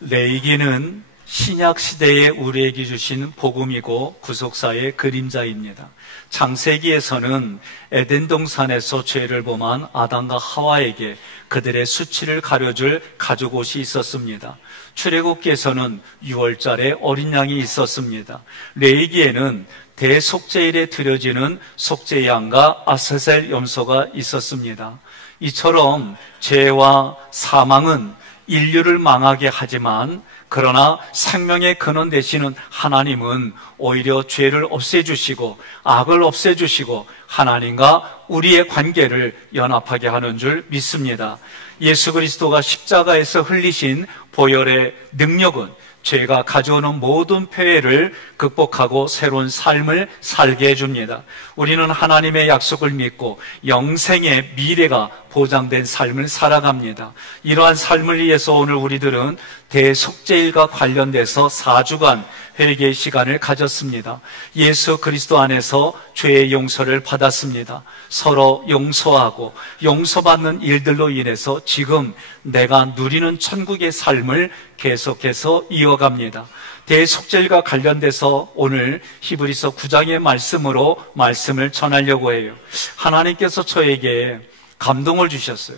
레위기는 신약 시대에 우리에게 주신 복음이고 구속사의 그림자입니다. 창세기에서는 에덴 동산에서 죄를 범한 아담과 하와에게 그들의 수치를 가려줄 가죽옷이 있었습니다. 출애굽기에서는 6월절에 어린 양이 있었습니다. 레위기에는 대속죄일에 드려지는 속죄양과 아사셀 염소가 있었습니다. 이처럼 죄와 사망은 인류를 망하게 하지만 그러나 생명의 근원 되시는 하나님은 오히려 죄를 없애주시고 악을 없애주시고 하나님과 우리의 관계를 연합하게 하는 줄 믿습니다. 예수 그리스도가 십자가에서 흘리신 보혈의 능력은 죄가 가져오는 모든 폐해를 극복하고 새로운 삶을 살게 해줍니다. 우리는 하나님의 약속을 믿고 영생의 미래가 보장된 삶을 살아갑니다. 이러한 삶을 위해서 오늘 우리들은 대속죄일과 관련돼서 4주간 회개의 시간을 가졌습니다. 예수 그리스도 안에서 죄의 용서를 받았습니다. 서로 용서하고 용서받는 일들로 인해서 지금 내가 누리는 천국의 삶을 계속해서 이어갑니다. 대속죄일과 관련돼서 오늘 히브리서 9장의 말씀으로 말씀을 전하려고 해요. 하나님께서 저에게 감동을 주셨어요.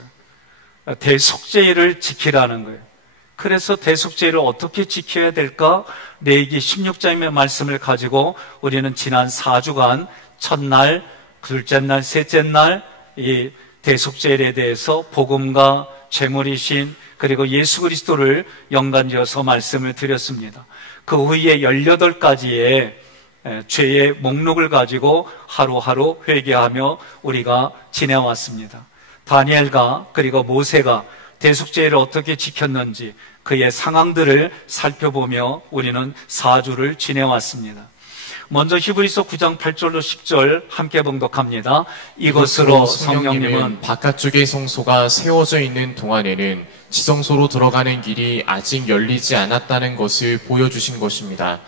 대속죄일을 지키라는 거예요. 그래서 대속죄일을 어떻게 지켜야 될까? 레위기 16장의 말씀을 가지고 우리는 지난 4주간 첫날, 둘째 날, 셋째 날 이 대속죄일에 대해서 복음과 제물이신 그리고 예수 그리스도를 연관지어서 말씀을 드렸습니다. 그 후에 18가지의 죄의 목록을 가지고 하루하루 회개하며 우리가 지내왔습니다. 다니엘과 그리고 모세가 대속죄를 어떻게 지켰는지 그의 상황들을 살펴보며 우리는 4주를 지내왔습니다. 먼저 히브리서 9장 8절로 10절 함께 봉독합니다. 이것으로 성령님은 바깥쪽의 성소가 세워져 있는 동안에는 지성소로 들어가는 길이 아직 열리지 않았다는 것을 보여주신 것입니다.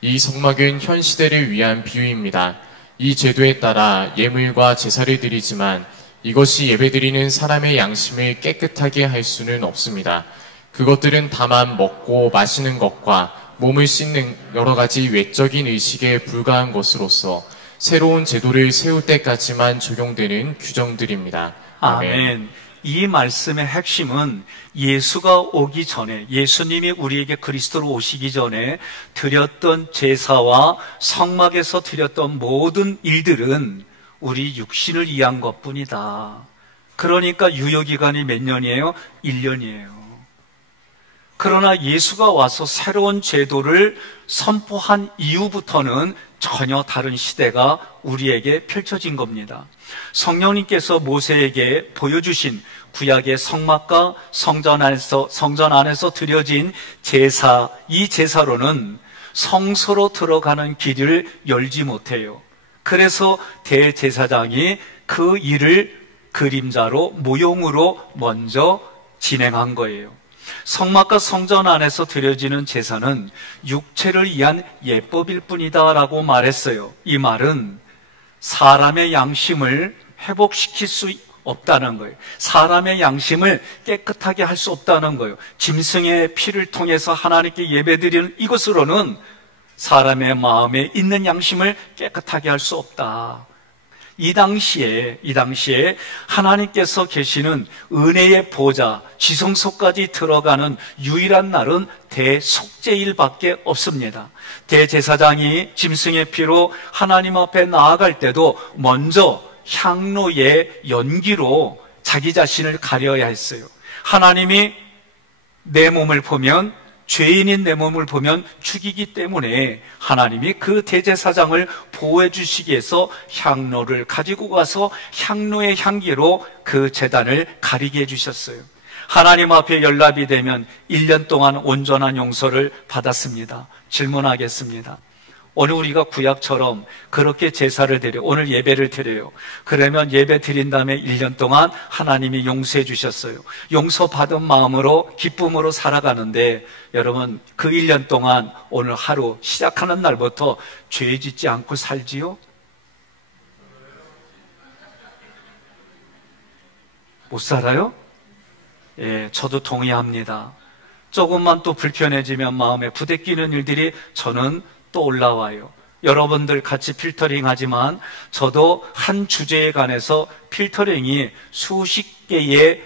이 성막은 현 시대를 위한 비유입니다. 이 제도에 따라 예물과 제사를 드리지만 이것이 예배드리는 사람의 양심을 깨끗하게 할 수는 없습니다. 그것들은 다만 먹고 마시는 것과 몸을 씻는 여러 가지 외적인 의식에 불과한 것으로서 새로운 제도를 세울 때까지만 적용되는 규정들입니다. 아멘. 이 말씀의 핵심은 예수가 오기 전에, 예수님이 우리에게 그리스도로 오시기 전에 드렸던 제사와 성막에서 드렸던 모든 일들은 우리 육신을 위한 것뿐이다. 그러니까 유효기간이 몇 년이에요? 1년이에요. 그러나 예수가 와서 새로운 제도를 선포한 이후부터는 전혀 다른 시대가 우리에게 펼쳐진 겁니다. 성령님께서 모세에게 보여주신 구약의 성막과 성전 안에서 드려진 제사, 이 제사로는 성소로 들어가는 길을 열지 못해요. 그래서 대제사장이 그 일을 그림자로, 모형으로 먼저 진행한 거예요. 성막과 성전 안에서 드려지는 제사는 육체를 위한 예법일 뿐이다 라고 말했어요. 이 말은 사람의 양심을 회복시킬 수 없다는 거예요. 사람의 양심을 깨끗하게 할 수 없다는 거예요. 짐승의 피를 통해서 하나님께 예배드리는 이것으로는 사람의 마음에 있는 양심을 깨끗하게 할 수 없다. 이 당시에 하나님께서 계시는 은혜의 보좌, 지성소까지 들어가는 유일한 날은 대속죄일밖에 없습니다. 대제사장이 짐승의 피로 하나님 앞에 나아갈 때도 먼저 향로의 연기로 자기 자신을 가려야 했어요. 하나님이 내 몸을 보면, 죄인인 내 몸을 보면 죽이기 때문에 하나님이 그 대제사장을 보호해 주시기 위해서 향로를 가지고 가서 향로의 향기로 그 제단을 가리게 해주셨어요. 하나님 앞에 연락이 되면 1년 동안 온전한 용서를 받았습니다. 질문하겠습니다. 오늘 우리가 구약처럼 그렇게 제사를 드려, 오늘 예배를 드려요. 그러면 예배 드린 다음에 1년 동안 하나님이 용서해 주셨어요. 용서받은 마음으로, 기쁨으로 살아가는데 여러분, 그 1년 동안 오늘 하루 시작하는 날부터 죄 짓지 않고 살지요? 못 살아요? 예, 저도 동의합니다. 조금만 또 불편해지면 마음에 부대끼는 일들이 저는 또 올라와요. 여러분들 같이 필터링 하지만 저도 한 주제에 관해서 필터링이 수십 개의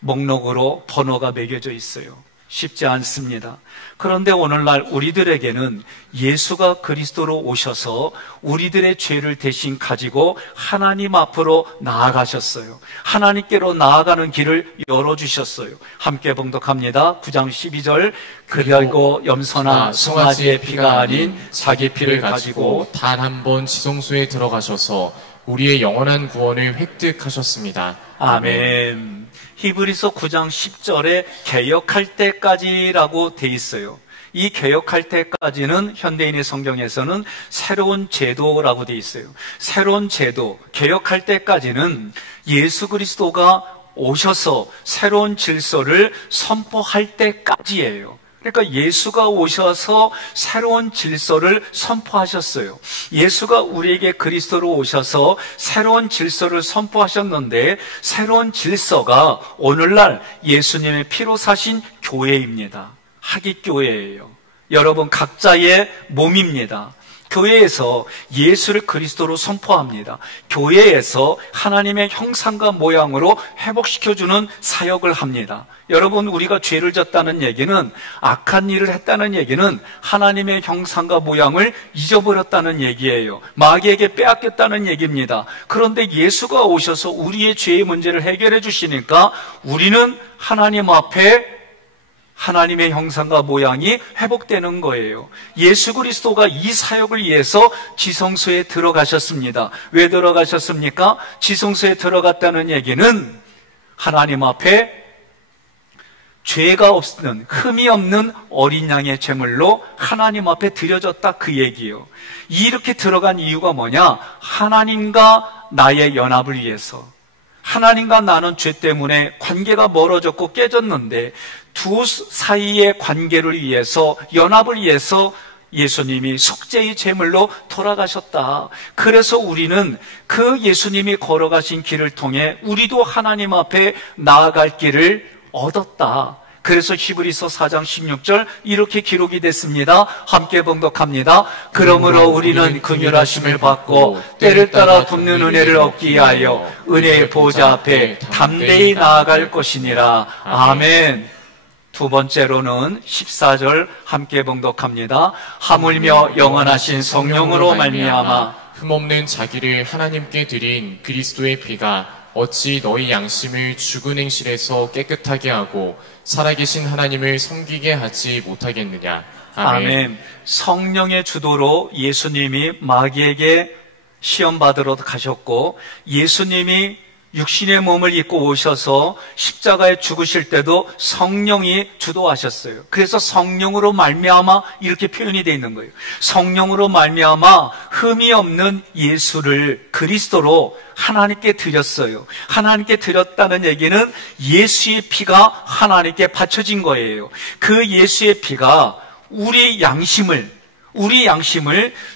목록으로 번호가 매겨져 있어요. 쉽지 않습니다. 그런데 오늘날 우리들에게는 예수가 그리스도로 오셔서 우리들의 죄를 대신 가지고 하나님 앞으로 나아가셨어요. 하나님께로 나아가는 길을 열어주셨어요. 함께 봉독합니다. 9장 12절. 그리고 염소나 송아지의 피가 아닌 자기 피를 가지고 단 한 번 지성소에 들어가셔서 우리의 영원한 구원을 획득하셨습니다. 아멘. 히브리서 9장 10절에 개혁할 때까지라고 돼 있어요. 이 개혁할 때까지는 현대인의 성경에서는 새로운 제도라고 돼 있어요. 새로운 제도, 개혁할 때까지는 예수 그리스도가 오셔서 새로운 질서를 선포할 때까지예요. 그러니까 예수가 오셔서 새로운 질서를 선포하셨어요. 예수가 우리에게 그리스도로 오셔서 새로운 질서를 선포하셨는데 새로운 질서가 오늘날 예수님의 피로 사신 교회입니다. 하깃교회예요. 여러분 각자의 몸입니다. 교회에서 예수를 그리스도로 선포합니다. 교회에서 하나님의 형상과 모양으로 회복시켜주는 사역을 합니다. 여러분 우리가 죄를 졌다는 얘기는 악한 일을 했다는 얘기는 하나님의 형상과 모양을 잊어버렸다는 얘기예요. 마귀에게 빼앗겼다는 얘기입니다. 그런데 예수가 오셔서 우리의 죄의 문제를 해결해 주시니까 우리는 하나님 앞에 하나님의 형상과 모양이 회복되는 거예요. 예수 그리스도가 이 사역을 위해서 지성소에 들어가셨습니다. 왜 들어가셨습니까? 지성소에 들어갔다는 얘기는 하나님 앞에 죄가 없는, 흠이 없는 어린 양의 제물로 하나님 앞에 드려졌다 그 얘기예요. 이렇게 들어간 이유가 뭐냐? 하나님과 나의 연합을 위해서. 하나님과 나는 죄 때문에 관계가 멀어졌고 깨졌는데 두 사이의 관계를 위해서, 연합을 위해서 예수님이 속죄의 제물로 돌아가셨다. 그래서 우리는 그 예수님이 걸어가신 길을 통해 우리도 하나님 앞에 나아갈 길을 얻었다. 그래서 히브리서 4장 16절 이렇게 기록이 됐습니다. 함께 봉독합니다. 그러므로 우리는 긍휼하심을 받고 때를 따라 돕는 은혜를 얻기 위하여 은혜의 보좌 앞에 담대히 나아갈 것이니라. 아멘. 두 번째로는 14절 함께 봉독합니다. 하물며 영원하신 성령으로 말미암아 흠없는 자기를 하나님께 드린 그리스도의 피가 어찌 너희 양심을 죽은 행실에서 깨끗하게 하고 살아계신 하나님을 섬기게 하지 못하겠느냐. 아멘. 아멘. 성령의 주도로 예수님이 마귀에게 시험 받으러 가셨고 예수님이 육신의 몸을 입고 오셔서 십자가에 죽으실 때도 성령이 주도하셨어요. 그래서 성령으로 말미암아 이렇게 표현이 되어 있는 거예요. 성령으로 말미암아 흠이 없는 예수를 그리스도로 하나님께 드렸어요. 하나님께 드렸다는 얘기는 예수의 피가 하나님께 바쳐진 거예요. 그 예수의 피가 우리 양심을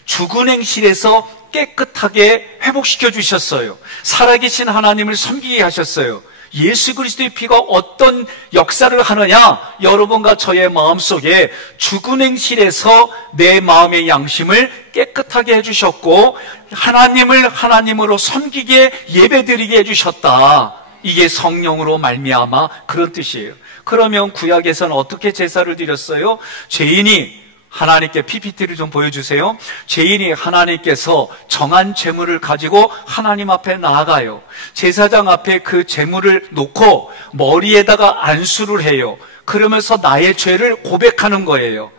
죽은 행실에서 깨끗하게 회복시켜 주셨어요. 살아계신 하나님을 섬기게 하셨어요. 예수 그리스도의 피가 어떤 역사를 하느냐? 여러분과 저의 마음속에 죽은 행실에서 내 마음의 양심을 깨끗하게 해주셨고 하나님을 하나님으로 섬기게 예배드리게 해주셨다. 이게 성령으로 말미암아 그런 뜻이에요. 그러면 구약에서는 어떻게 제사를 드렸어요? 죄인이 하나님께 PPT를 좀 보여주세요. 죄인이 하나님께서 정한 제물을 가지고 하나님 앞에 나아가요. 제사장 앞에 그 제물을 놓고 머리에다가 안수를 해요. 그러면서 나의 죄를 고백하는 거예요.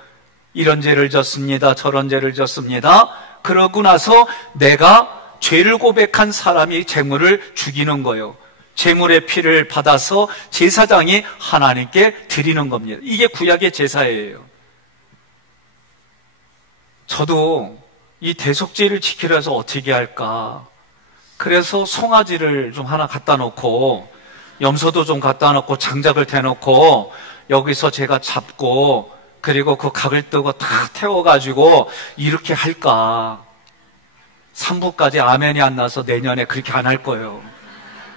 이런 죄를 졌습니다. 저런 죄를 졌습니다. 그러고 나서 내가 죄를 고백한 사람이 제물을 죽이는 거예요. 제물의 피를 받아서 제사장이 하나님께 드리는 겁니다. 이게 구약의 제사예요. 저도 이 대속죄를 지키려 해서 어떻게 할까? 그래서 송아지를 좀 하나 갖다 놓고 염소도 좀 갖다 놓고 장작을 대놓고 여기서 제가 잡고 그리고 그 각을 뜨고 다 태워가지고 이렇게 할까? 3부까지 아멘이 안 나서 내년에 그렇게 안 할 거예요.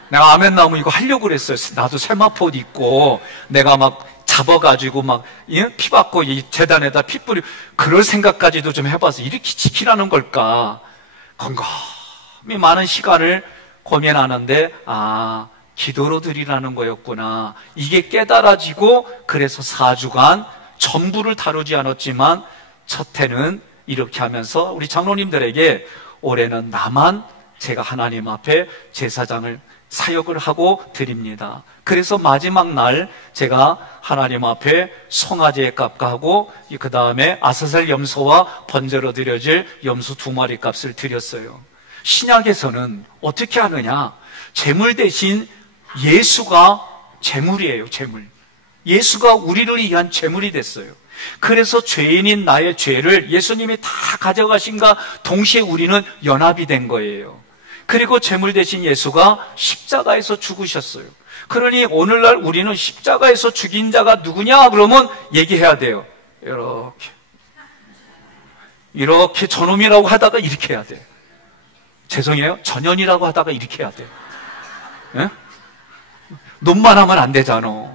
내가 아멘 나오면 이거 하려고 그랬어요. 나도 세마포 입고 내가 막 잡아가지고 막 피 받고 이 재단에다 피 뿌리 그럴 생각까지도 좀 해봐서 이렇게 지키라는 걸까? 곰곰이 많은 시간을 고민하는데 기도로 드리라는 거였구나. 이게 깨달아지고 그래서 4주간 전부를 다루지 않았지만 첫 해는 이렇게 하면서 우리 장로님들에게 올해는 나만 제가 하나님 앞에 제사장을 사역을 하고 드립니다. 그래서 마지막 날 제가 하나님 앞에 송아지의 값과 하고 그 다음에 아사셀 염소와 번제로 드려질 염소 2마리 값을 드렸어요. 신약에서는 어떻게 하느냐? 제물 대신 예수가 제물이에요. 제물. 예수가 우리를 위한 제물이 됐어요. 그래서 죄인인 나의 죄를 예수님이 다 가져가신가 동시에 우리는 연합이 된 거예요. 그리고 제물 대신 예수가 십자가에서 죽으셨어요. 그러니 오늘날 우리는 십자가에서 죽인 자가 누구냐 그러면 얘기해야 돼요. 이렇게 저놈이라고 하다가 이렇게 해야 돼요. 죄송해요. 전현이라고 하다가 이렇게 해야 돼요. 예? 놈만 하면 안 되잖아.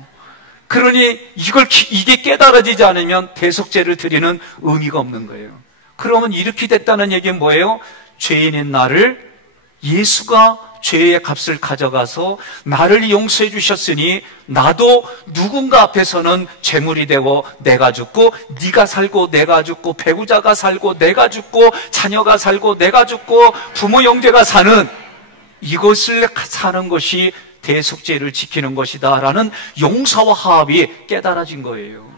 그러니 이게 깨달아지지 않으면 대속죄를 드리는 의미가 없는 거예요. 그러면 이렇게 됐다는 얘기는 뭐예요? 죄인인 나를 예수가 죄의 값을 가져가서 나를 용서해 주셨으니 나도 누군가 앞에서는 재물이 되고 내가 죽고 네가 살고 내가 죽고 배우자가 살고 내가 죽고 자녀가 살고 내가 죽고 부모 형제가 사는 이것을 사는 것이 대속죄를 지키는 것이다 라는 용서와 화합이 깨달아진 거예요.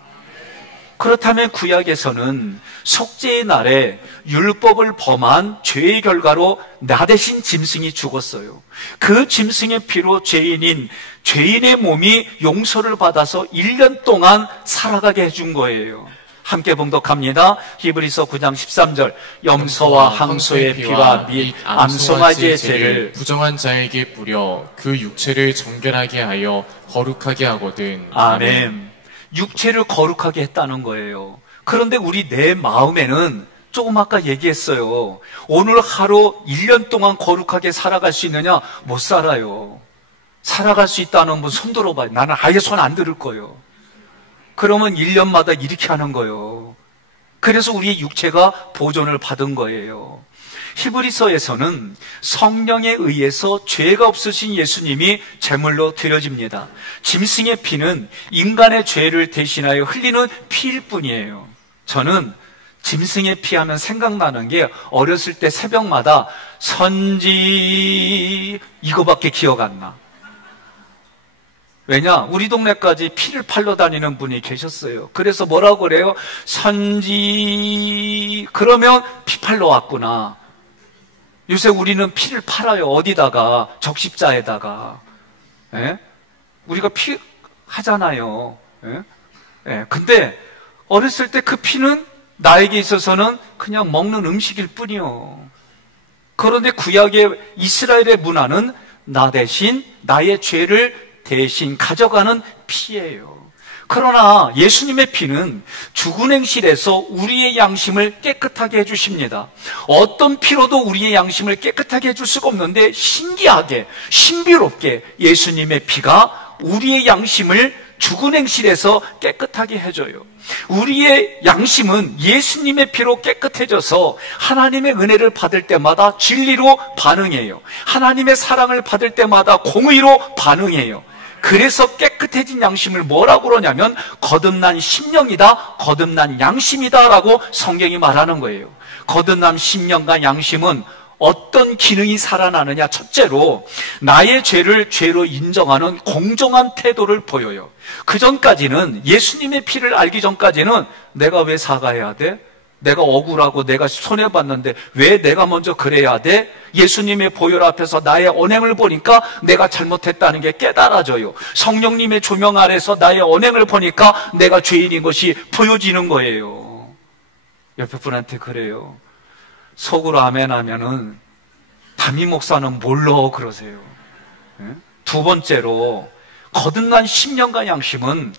그렇다면 구약에서는 속죄의 날에 율법을 범한 죄의 결과로 나 대신 짐승이 죽었어요. 그 짐승의 피로 죄인의 몸이 용서를 받아서 1년 동안 살아가게 해준 거예요. 함께 봉독합니다. 히브리서 9장 13절 염소와 항소의 피와 및 암송아지의 죄를 부정한 자에게 뿌려 그 육체를 정결하게 하여 거룩하게 하거든. 아멘. 육체를 거룩하게 했다는 거예요. 그런데 우리 내 마음에는 조금 아까 얘기했어요. 오늘 하루 1년 동안 거룩하게 살아갈 수 있느냐? 못 살아요. 살아갈 수 있다는 분 손 들어봐요. 나는 아예 손 안 들을 거예요. 그러면 1년마다 이렇게 하는 거예요. 그래서 우리의 육체가 보존을 받은 거예요. 히브리서에서는 성령에 의해서 죄가 없으신 예수님이 제물로 드려집니다. 짐승의 피는 인간의 죄를 대신하여 흘리는 피일 뿐이에요. 저는 짐승의 피 하면 생각나는 게 어렸을 때 새벽마다 선지 이거밖에 기억 안 나. 왜냐? 우리 동네까지 피를 팔러 다니는 분이 계셨어요. 그래서 뭐라고 그래요? 선지 그러면 피 팔러 왔구나. 요새 우리는 피를 팔아요. 어디다가? 적십자에다가. 예? 우리가 피 하잖아요. 예? 예. 근데 어렸을 때 그 피는 나에게 있어서는 그냥 먹는 음식일 뿐이요. 그런데 구약의 이스라엘의 문화는 나 대신 나의 죄를 대신 가져가는 피예요. 그러나 예수님의 피는 죽은 행실에서 우리의 양심을 깨끗하게 해주십니다. 어떤 피로도 우리의 양심을 깨끗하게 해줄 수가 없는데 신기하게 신비롭게 예수님의 피가 우리의 양심을 죽은 행실에서 깨끗하게 해줘요. 우리의 양심은 예수님의 피로 깨끗해져서 하나님의 은혜를 받을 때마다 진리로 반응해요. 하나님의 사랑을 받을 때마다 공의로 반응해요. 그래서 깨끗해진 양심을 뭐라고 그러냐면 거듭난 심령이다, 거듭난 양심이다 라고 성경이 말하는 거예요. 거듭난 심령과 양심은 어떤 기능이 살아나느냐? 첫째로 나의 죄를 죄로 인정하는 공정한 태도를 보여요. 그 전까지는 예수님의 피를 알기 전까지는 내가 왜 사과해야 돼? 내가 억울하고 내가 손해봤는데 왜 내가 먼저 그래야 돼? 예수님의 보혈 앞에서 나의 언행을 보니까 내가 잘못했다는 게 깨달아져요. 성령님의 조명 아래서 나의 언행을 보니까 내가 죄인인 것이 보여지는 거예요. 옆에 분한테 그래요. 속으로 아멘 하면은 담임 목사는 몰라 그러세요. 두 번째로 거듭난 심령과 양심은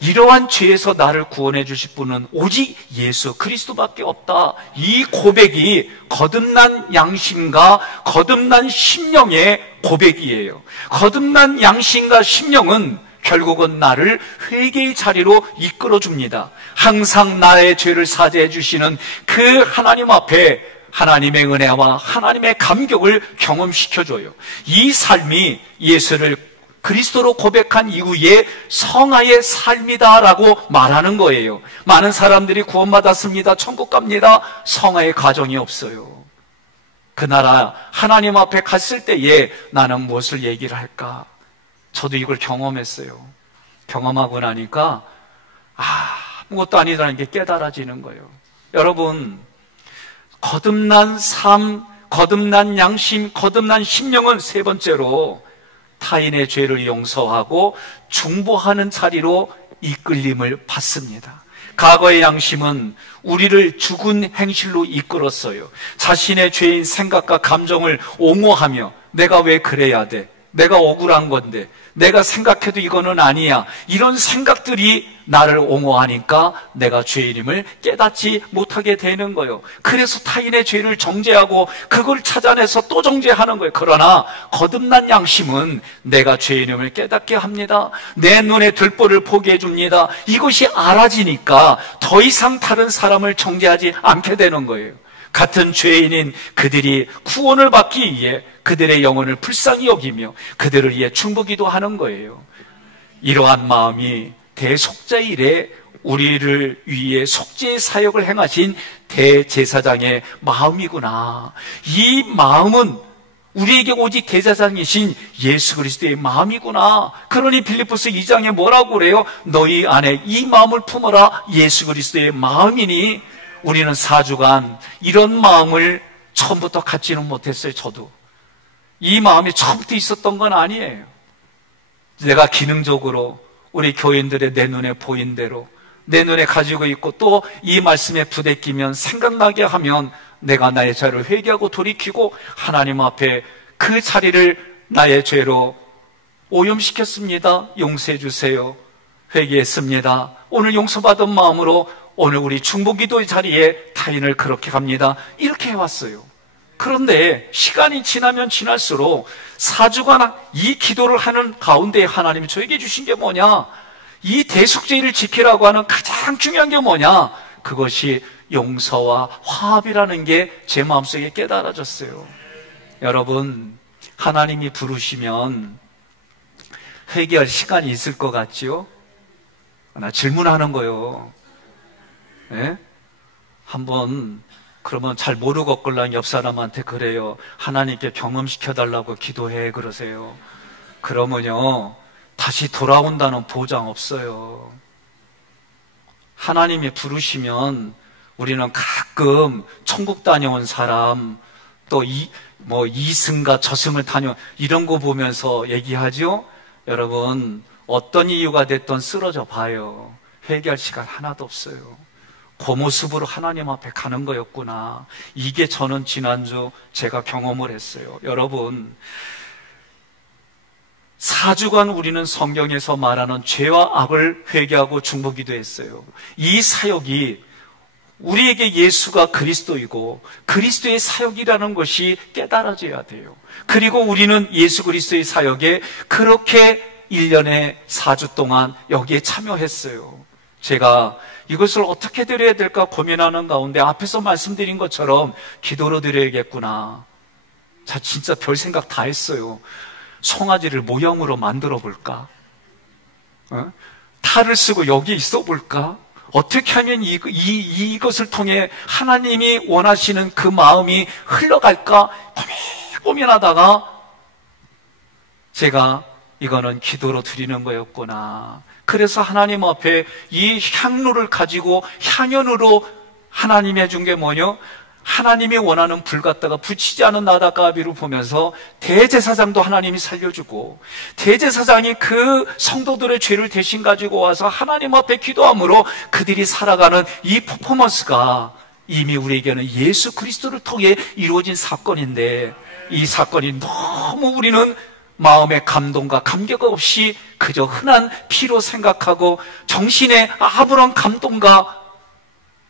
이러한 죄에서 나를 구원해 주실 분은 오직 예수 그리스도밖에 없다. 이 고백이 거듭난 양심과 거듭난 심령의 고백이에요. 거듭난 양심과 심령은 결국은 나를 회개의 자리로 이끌어줍니다. 항상 나의 죄를 사죄해 주시는 그 하나님 앞에 하나님의 은혜와 하나님의 감격을 경험시켜줘요. 이 삶이 예수를 그리스도로 고백한 이후에 성화의 삶이다라고 말하는 거예요. 많은 사람들이 구원받았습니다, 천국 갑니다, 성화의 과정이 없어요. 그 나라 하나님 앞에 갔을 때에 나는 무엇을 얘기를 할까? 저도 이걸 경험했어요. 경험하고 나니까 아무것도 아니라는 게 깨달아지는 거예요. 여러분, 거듭난 삶, 거듭난 양심, 거듭난 심령은 세 번째로 타인의 죄를 용서하고 중보하는 자리로 이끌림을 받습니다. 과거의 양심은 우리를 죽은 행실로 이끌었어요. 자신의 죄인 생각과 감정을 옹호하며 내가 왜 그래야 돼? 내가 억울한 건데, 내가 생각해도 이거는 아니야, 이런 생각들이 나를 옹호하니까 내가 죄인임을 깨닫지 못하게 되는 거예요. 그래서 타인의 죄를 정죄하고 그걸 찾아내서 또 정죄하는 거예요. 그러나 거듭난 양심은 내가 죄인임을 깨닫게 합니다. 내 눈에 들보를 보게 해줍니다. 이것이 알아지니까 더 이상 다른 사람을 정죄하지 않게 되는 거예요. 같은 죄인인 그들이 구원을 받기 위해 그들의 영혼을 불쌍히 여기며 그들을 위해 중보기도 하는 거예요. 이러한 마음이 대속자일에 우리를 위해 속죄의 사역을 행하신 대제사장의 마음이구나. 이 마음은 우리에게 오직 대제사장이신 예수 그리스도의 마음이구나. 그러니 빌립보서 2장에 뭐라고 그래요? 너희 안에 이 마음을 품어라. 예수 그리스도의 마음이니. 우리는 4주간 이런 마음을 처음부터 갖지는 못했어요. 저도 이 마음이 처음부터 있었던 건 아니에요. 내가 기능적으로 우리 교인들의 내 눈에 보인 대로 내 눈에 가지고 있고 또 이 말씀에 부대끼면 생각나게 하면 내가 나의 죄를 회개하고 돌이키고 하나님 앞에 그 자리를 나의 죄로 오염시켰습니다. 용서해 주세요. 회개했습니다. 오늘 용서받은 마음으로 오늘 우리 중보기도의 자리에 타인을 그렇게 갑니다. 이렇게 해왔어요. 그런데 시간이 지나면 지날수록 4주간 이 기도를 하는 가운데 하나님이 저에게 주신 게 뭐냐? 이 대속죄를 지키라고 하는 가장 중요한 게 뭐냐? 그것이 용서와 화합이라는 게 제 마음속에 깨달아졌어요. 여러분, 하나님이 부르시면 회개할 시간이 있을 것 같지요? 나 질문하는 거예요. 네? 한번 그러면 잘 모르겠걸랑 옆 사람한테 그래요. 하나님께 경험시켜달라고 기도해 그러세요. 그러면요 다시 돌아온다는 보장 없어요. 하나님이 부르시면 우리는 가끔 천국 다녀온 사람 또 이승과 저승을 다녀온 이런 거 보면서 얘기하죠. 여러분, 어떤 이유가 됐든 쓰러져 봐요. 회개할 시간 하나도 없어요. 그 모습으로 하나님 앞에 가는 거였구나. 이게 저는 지난주 제가 경험을 했어요. 여러분, 4주간 우리는 성경에서 말하는 죄와 악을 회개하고 중보기도 했어요. 이 사역이 우리에게 예수가 그리스도이고 그리스도의 사역이라는 것이 깨달아져야 돼요. 그리고 우리는 예수 그리스도의 사역에 그렇게 1년에 4주 동안 여기에 참여했어요. 제가 이것을 어떻게 드려야 될까 고민하는 가운데 앞에서 말씀드린 것처럼 기도로 드려야겠구나. 자, 진짜 별 생각 다 했어요. 송아지를 모형으로 만들어 볼까? 탈을 쓰고 여기 있어 볼까? 어떻게 하면 이것을 통해 하나님이 원하시는 그 마음이 흘러갈까? 고민하다가 제가 이거는 기도로 드리는 거였구나. 그래서 하나님 앞에 이 향로를 가지고 향연으로 하나님이 해준 게 뭐냐? 하나님이 원하는 불 갖다가 붙이지 않은 나다가비를 보면서 대제사장도 하나님이 살려주고 대제사장이 그 성도들의 죄를 대신 가지고 와서 하나님 앞에 기도함으로 그들이 살아가는 이 퍼포먼스가 이미 우리에게는 예수 그리스도를 통해 이루어진 사건인데 이 사건이 너무 우리는 마음의 감동과 감격 없이 그저 흔한 피로 생각하고 정신에 아무런 감동과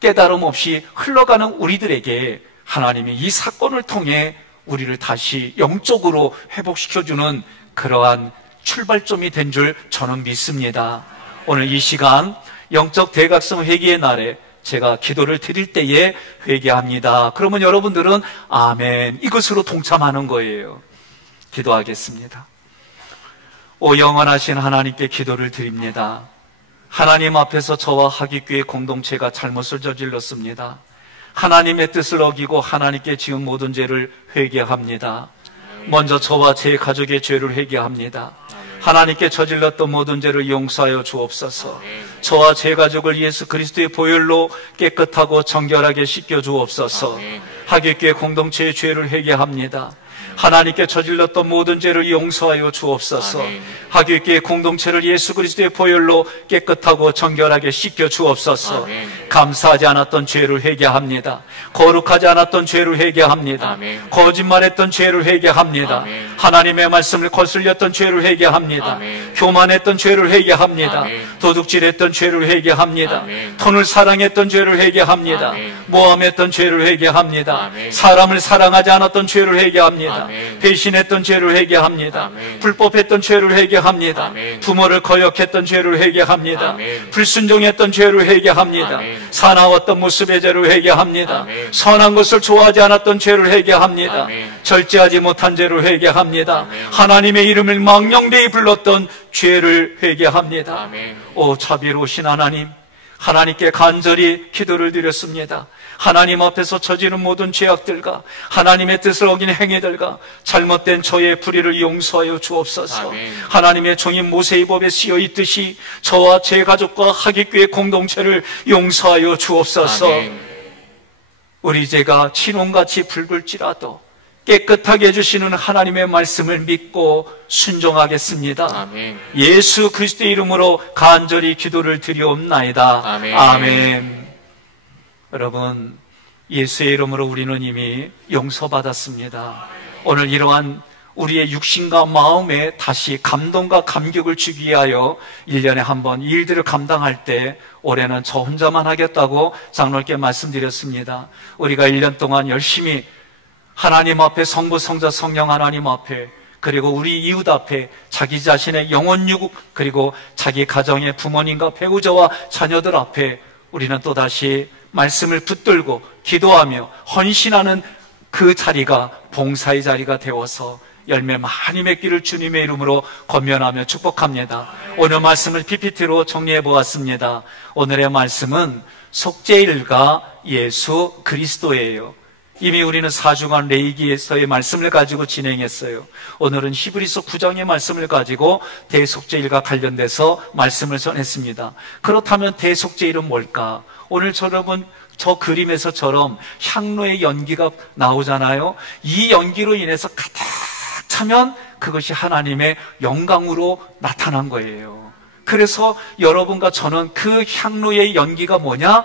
깨달음 없이 흘러가는 우리들에게 하나님이 이 사건을 통해 우리를 다시 영적으로 회복시켜주는 그러한 출발점이 된 줄 저는 믿습니다. 오늘 이 시간 영적 대각성 회개의 날에 제가 기도를 드릴 때에 회개합니다. 그러면 여러분들은 아멘, 이것으로 동참하는 거예요. 기도하겠습니다. 오 영원하신 하나님께 기도를 드립니다. 하나님 앞에서 저와 하기교회 공동체가 잘못을 저질렀습니다. 하나님의 뜻을 어기고 하나님께 지은 모든 죄를 회개합니다. 먼저 저와 제 가족의 죄를 회개합니다. 하나님께 저질렀던 모든 죄를 용서하여 주옵소서. 저와 제 가족을 예수 그리스도의 보혈로 깨끗하고 정결하게 씻겨 주옵소서. 하객교회 공동체의 죄를 회개합니다. 하나님께 저질렀던 모든 죄를 용서하여 주옵소서. 하객교회 공동체를 예수 그리스도의 보혈로 깨끗하고 정결하게 씻겨 주옵소서. 감사하지 않았던 죄를 회개합니다. 거룩하지 않았던 죄를 회개합니다. 거짓말했던 죄를 회개합니다. 하나님의 말씀을 거슬렸던 죄를 회개합니다. 교만했던 죄를 회개합니다. 도둑질했던 죄를 회개합니다. 돈을 사랑했던 죄를 회개합니다. 모함했던 죄를 회개합니다. 사람을 사랑하지 않았던 죄를 회개합니다. 배신했던 죄를 회개합니다. 불법했던 죄를 회개합니다. 부모를 거역했던 죄를 회개합니다. 불순종했던 죄를 회개합니다. 사나웠던 모습의 죄를 회개합니다. 선한 것을 좋아하지 않았던 죄를 회개합니다. 절제하지 못한 죄를 회개합니다. 하나님의 이름을 망령되이 불렀던 죄를 회개합니다. 오 자비로우신 하나님, 하나님께 간절히 기도를 드렸습니다. 하나님 앞에서 저지른 모든 죄악들과 하나님의 뜻을 어긴 행위들과 잘못된 저의 불의를 용서하여 주옵소서. 하나님의 종인 모세의 법에 쓰여 있듯이 저와 제 가족과 하객교회 공동체를 용서하여 주옵소서. 우리 죄가 진홍같이 붉을지라도 깨끗하게 해주시는 하나님의 말씀을 믿고 순종하겠습니다. 예수 그리스도의 이름으로 간절히 기도를 드리옵나이다. 아멘. 여러분, 예수의 이름으로 우리는 이미 용서받았습니다. 오늘 이러한 우리의 육신과 마음에 다시 감동과 감격을 주기 위하여 1년에 한 번 이 일들을 감당할 때 올해는 저 혼자만 하겠다고 장로님께 말씀드렸습니다. 우리가 1년 동안 열심히 하나님 앞에 성부, 성자, 성령 하나님 앞에 그리고 우리 이웃 앞에 자기 자신의 영혼 유국 그리고 자기 가정의 부모님과 배우자와 자녀들 앞에 우리는 또다시 말씀을 붙들고 기도하며 헌신하는 그 자리가 봉사의 자리가 되어서 열매 많이 맺기를 주님의 이름으로 권면하며 축복합니다. 오늘 말씀을 PPT로 정리해 보았습니다. 오늘의 말씀은 속죄일과 예수 그리스도예요. 이미 우리는 4주간 레위기에서의 말씀을 가지고 진행했어요. 오늘은 히브리서 9장의 말씀을 가지고 대속죄일과 관련돼서 말씀을 전했습니다. 그렇다면 대속죄일은 뭘까? 오늘 여러분 저 그림에서처럼 향로의 연기가 나오잖아요. 이 연기로 인해서 가득 차면 그것이 하나님의 영광으로 나타난 거예요. 그래서 여러분과 저는 그 향로의 연기가 뭐냐?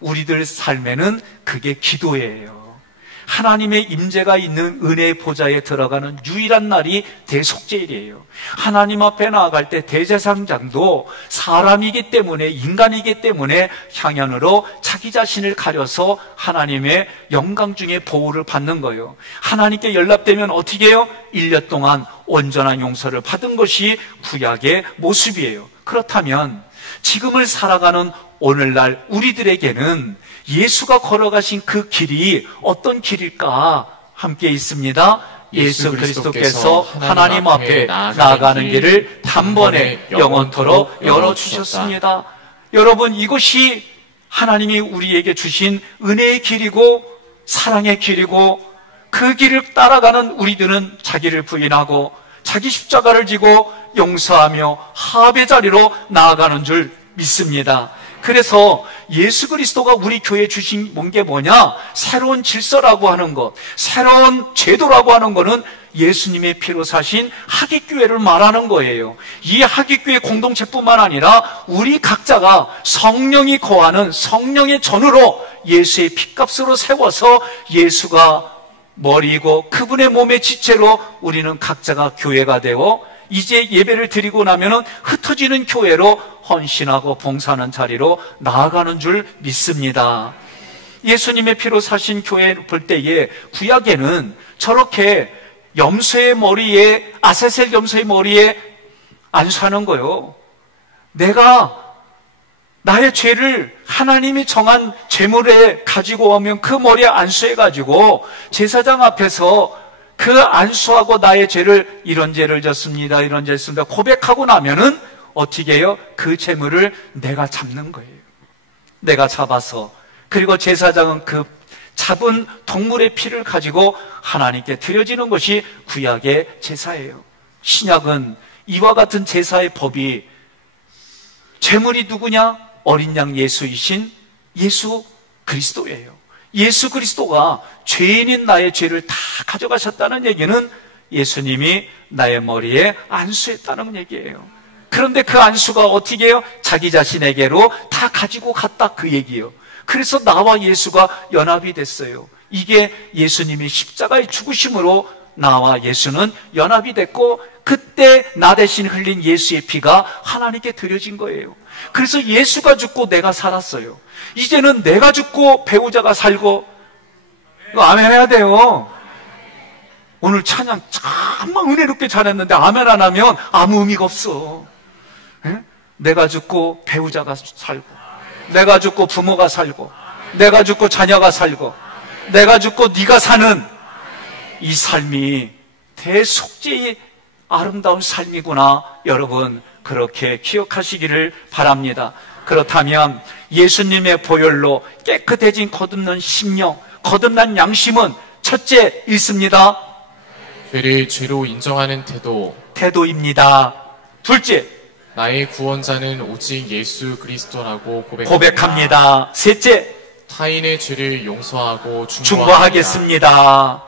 우리들 삶에는 그게 기도예요. 하나님의 임재가 있는 은혜의 보좌에 들어가는 유일한 날이 대속죄일이에요. 하나님 앞에 나아갈 때 대제사장도 사람이기 때문에, 인간이기 때문에 향연으로 자기 자신을 가려서 하나님의 영광 중에 보호를 받는 거예요. 하나님께 연락되면 어떻게 해요? 1년 동안 온전한 용서를 받은 것이 구약의 모습이에요. 그렇다면 지금을 살아가는 오늘날 우리들에게는 예수가 걸어가신 그 길이 어떤 길일까? 함께 있습니다. 예수 그리스도께서 하나님 앞에 나아가는 길을 단번에 영원토록 열어주셨습니다. 여러분, 이것이 하나님이 우리에게 주신 은혜의 길이고 사랑의 길이고, 그 길을 따라가는 우리들은 자기를 부인하고 자기 십자가를 지고 용서하며 화합의 자리로 나아가는 줄 믿습니다. 그래서 예수 그리스도가 우리 교회에 주신 게 뭐냐? 새로운 질서라고 하는 것, 새로운 제도라고 하는 것은 예수님의 피로 사신 하객교회를 말하는 거예요. 이 하객교회 공동체뿐만 아니라 우리 각자가 성령이 거하는 성령의 전으로 예수의 피값으로 세워서 예수가 머리이고 그분의 몸의 지체로 우리는 각자가 교회가 되어 이제 예배를 드리고 나면은 흩어지는 교회로 헌신하고 봉사하는 자리로 나아가는 줄 믿습니다. 예수님의 피로 사신 교회를 볼 때에 구약에는 저렇게 염소의 머리에, 아세셀 염소의 머리에 안수하는 거요. 내가 나의 죄를 하나님이 정한 제물에 가지고 오면 그 머리에 안수해가지고 제사장 앞에서 그 안수하고 나의 죄를 이런 죄를 졌습니다, 이런 죄를 졌습니다 고백하고 나면은 어떻게 해요? 그 제물을 내가 잡는 거예요. 내가 잡아서, 그리고 제사장은 그 잡은 동물의 피를 가지고 하나님께 드려지는 것이 구약의 제사예요. 신약은 이와 같은 제사의 법이, 제물이 누구냐? 어린 양 예수이신 예수 그리스도예요. 예수 그리스도가 죄인인 나의 죄를 다 가져가셨다는 얘기는 예수님이 나의 머리에 안수했다는 얘기예요. 그런데 그 안수가 어떻게 해요? 자기 자신에게로 다 가지고 갔다, 그 얘기예요. 그래서 나와 예수가 연합이 됐어요. 이게 예수님이 십자가의 죽으심으로 나와 예수는 연합이 됐고, 그때 나 대신 흘린 예수의 피가 하나님께 드려진 거예요. 그래서 예수가 죽고 내가 살았어요. 이제는 내가 죽고 배우자가 살고, 이거 아멘 해야 돼요. 오늘 찬양 정말 은혜롭게 잘했는데 아멘 안 하면 아무 의미가 없어. 에? 내가 죽고 배우자가 살고, 내가 죽고 부모가 살고, 내가 죽고 자녀가 살고, 내가 죽고 네가 사는 이 삶이 대속죄의 아름다운 삶이구나. 여러분, 그렇게 기억하시기를 바랍니다. 그렇다면 예수님의 보혈로 깨끗해진 거듭난 심령, 거듭난 양심은 첫째 있습니다. 죄를 죄로 인정하는 태도입니다. 둘째, 나의 구원자는 오직 예수 그리스도라고 고백합니다. 셋째, 타인의 죄를 용서하고 중보하겠습니다.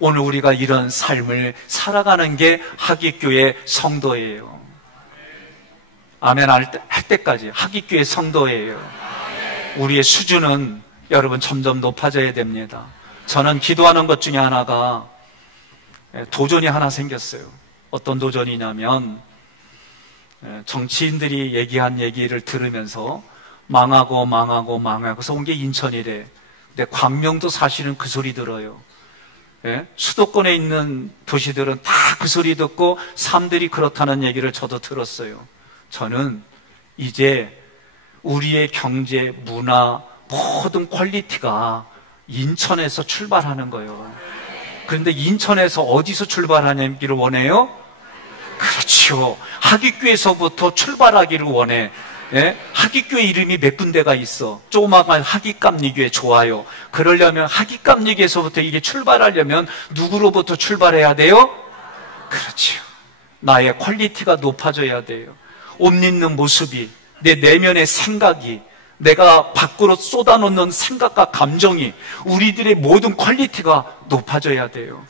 오늘 우리가 이런 삶을 살아가는 게 하깃교회 성도예요. 아멘 할 때까지 하깃교회 성도예요. 우리의 수준은 여러분 점점 높아져야 됩니다. 저는 기도하는 것 중에 하나가 도전이 하나 생겼어요. 어떤 도전이냐면, 정치인들이 얘기한 얘기를 들으면서 망하고 그래서 온 게 인천이래. 근데 광명도 사실은 그 소리 들어요. 수도권에 있는 도시들은 다 그 소리 듣고 사람들이 그렇다는 얘기를 저도 들었어요. 저는 이제 우리의 경제, 문화, 모든 퀄리티가 인천에서 출발하는 거예요. 그런데 인천에서 어디서 출발하기를 원해요? 그렇죠. 하깃교회에서부터 출발하기를 원해. 하깃교회 이름이 몇 군데가 있어. 조그마한 하깃감리교회 좋아요. 그러려면 하깃감리교회에서부터 이게 출발하려면 누구로부터 출발해야 돼요? 그렇죠. 나의 퀄리티가 높아져야 돼요. 옷 입는 모습이, 내 내면의 생각이, 내가 밖으로 쏟아놓는 생각과 감정이, 우리들의 모든 퀄리티가 높아져야 돼요.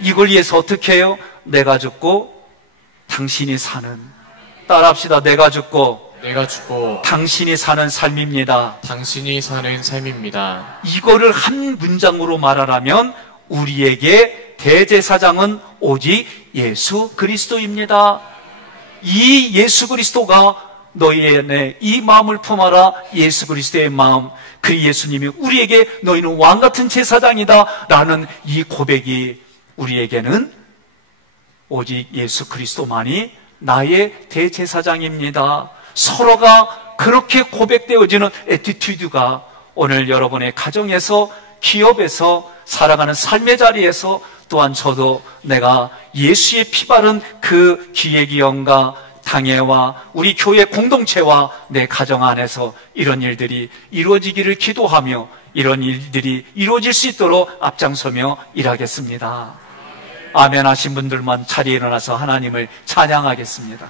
이걸 위해서 어떻게 해요? 내가 죽고 당신이 사는, 따라합시다. 내가 죽고 당신이 사는 삶입니다. 당신이 사는 삶입니다. 이거를 한 문장으로 말하라면 우리에게 대제사장은 오직 예수 그리스도입니다. 이 예수 그리스도가 너희 안에 이 마음을 품어라. 예수 그리스도의 마음, 그 예수님이 우리에게 너희는 왕같은 제사장이다 라는 이 고백이 우리에게는 오직 예수 그리스도만이 나의 대제사장입니다. 서로가 그렇게 고백되어지는 애티튜드가 오늘 여러분의 가정에서, 기업에서, 살아가는 삶의 자리에서, 또한 저도 내가 예수의 피 바른 그 기획의 영과 당회와 우리 교회 공동체와 내 가정 안에서 이런 일들이 이루어지기를 기도하며 이런 일들이 이루어질 수 있도록 앞장서며 일하겠습니다. 아멘 하신 분들만 자리에 일어나서 하나님을 찬양하겠습니다.